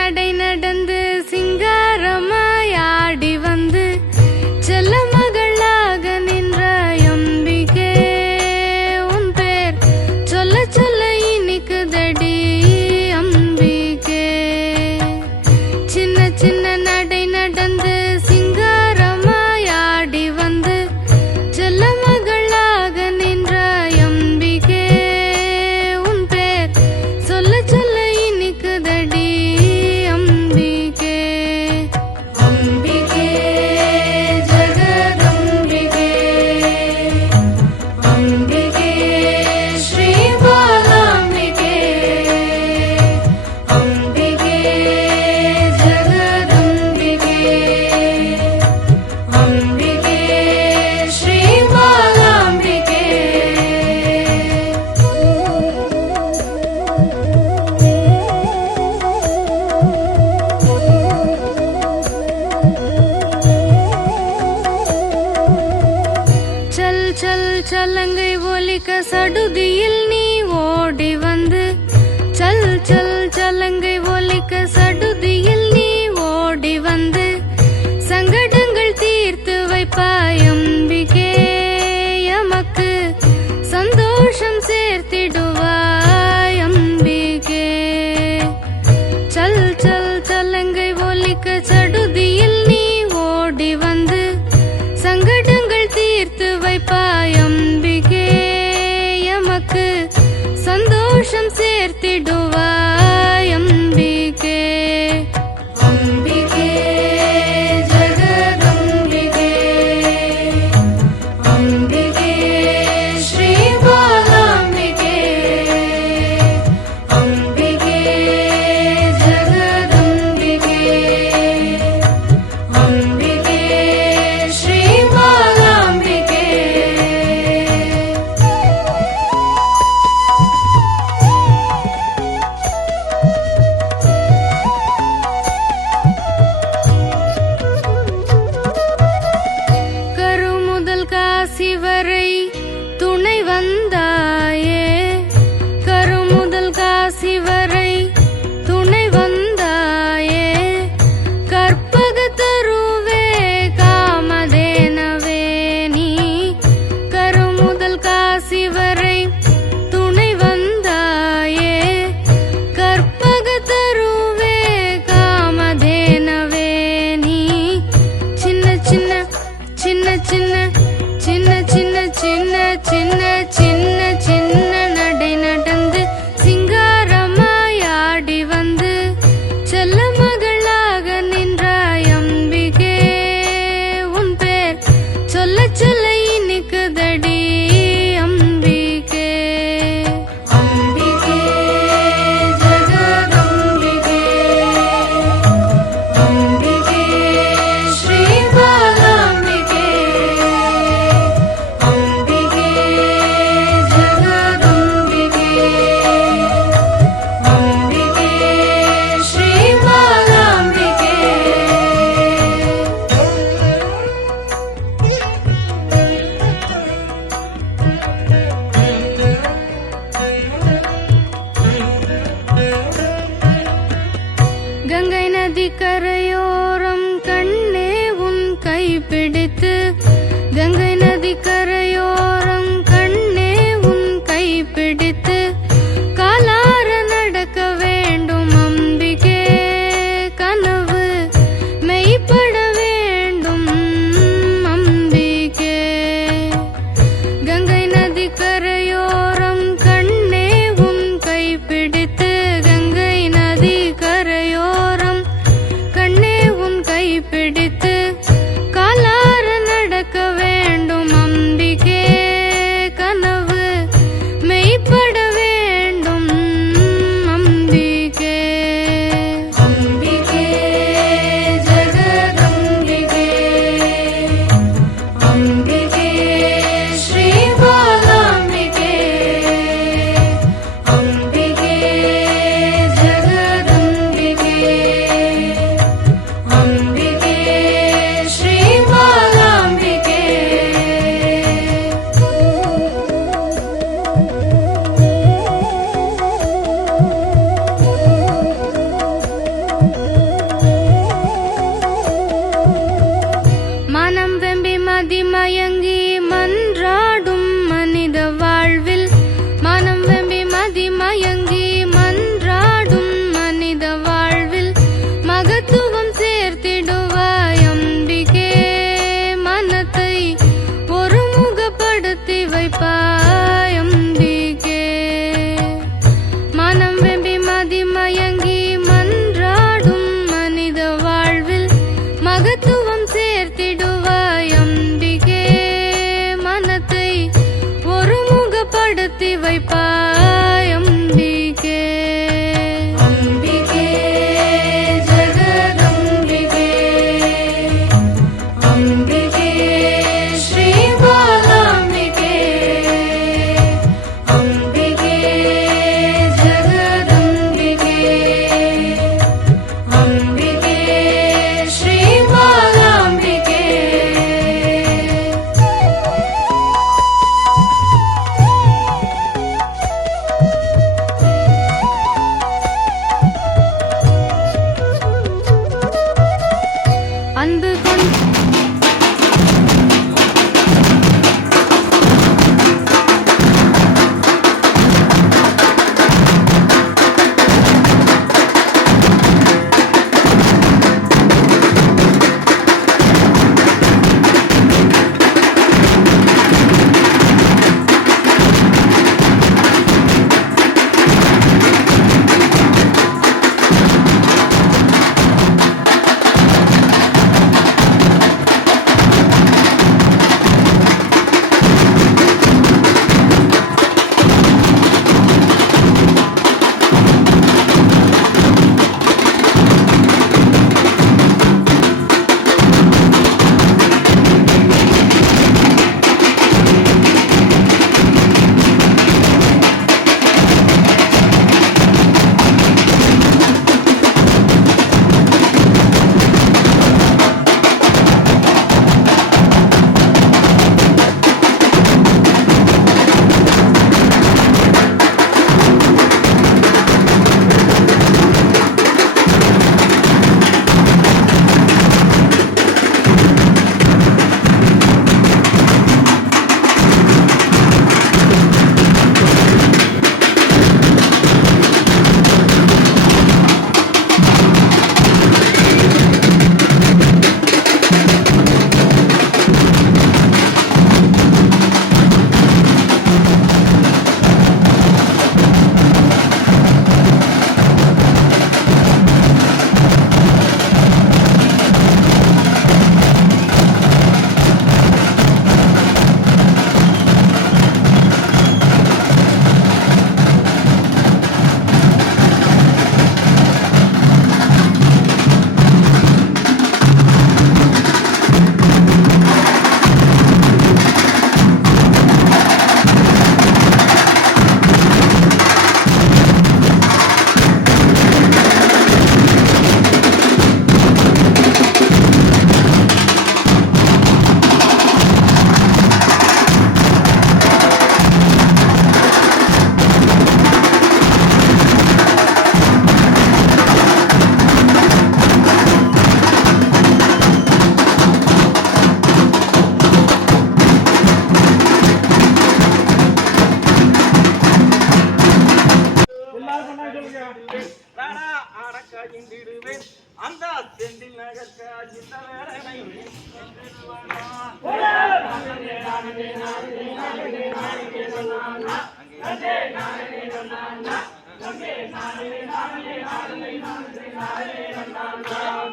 நடை நடந்து சிங்காரமாயாடி வந்து செல்லமா சலங்கை ஒலிக்க சடுதியில் நீ ஓடி வந்து. சல் சல் சலங்கை ஒலிக்க ச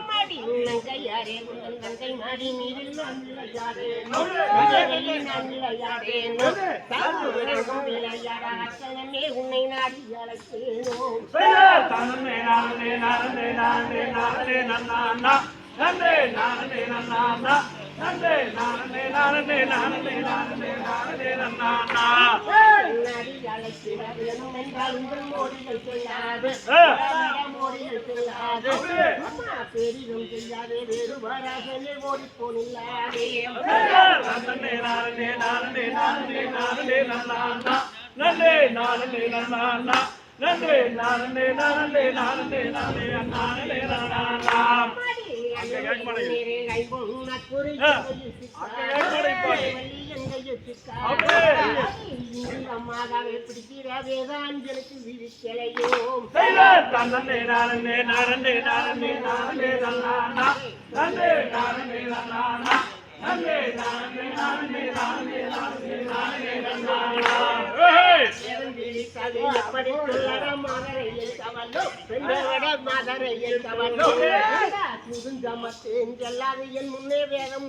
மாடி நங்கையாரே உங்கள் நங்கை மாடி நீரில் நல்லையாரே நங்கையில் நல்லையாரே உன்னை நாடி அழைத்தேனோ தானே நானே நானே நானே நானே நன்னானா நன்னே நானே நன்னானா நானே நானே நானே நானே நானே நன்னானா நாடி அழைத்திட வேணும் என்றால் உங்கள் மோடிகள் செய்யாது ஆ. மோடிகள் செய்யாது அம்மா பெரிதும் செய்யாதே வேறு வராசலே ஓடி போனில்லாதே நானே நானே நானே நானே நானே நன்னானா நன்னே நானே நன்னானா நன்னே நானே நானே நானே நானே நானே நன்னானா வேதாஞ்சலுக்கு விதிக்கலையோ தன்னே நானே நானே நானே நானே நன்னானா நன்னே நானே நன்னானா நன்னே நானே நானே நானே நானே நானே நன்னானா ஏய் எப்படி மதுரையில் மதுரையில் செல்லாது என் முன்னே வேகம்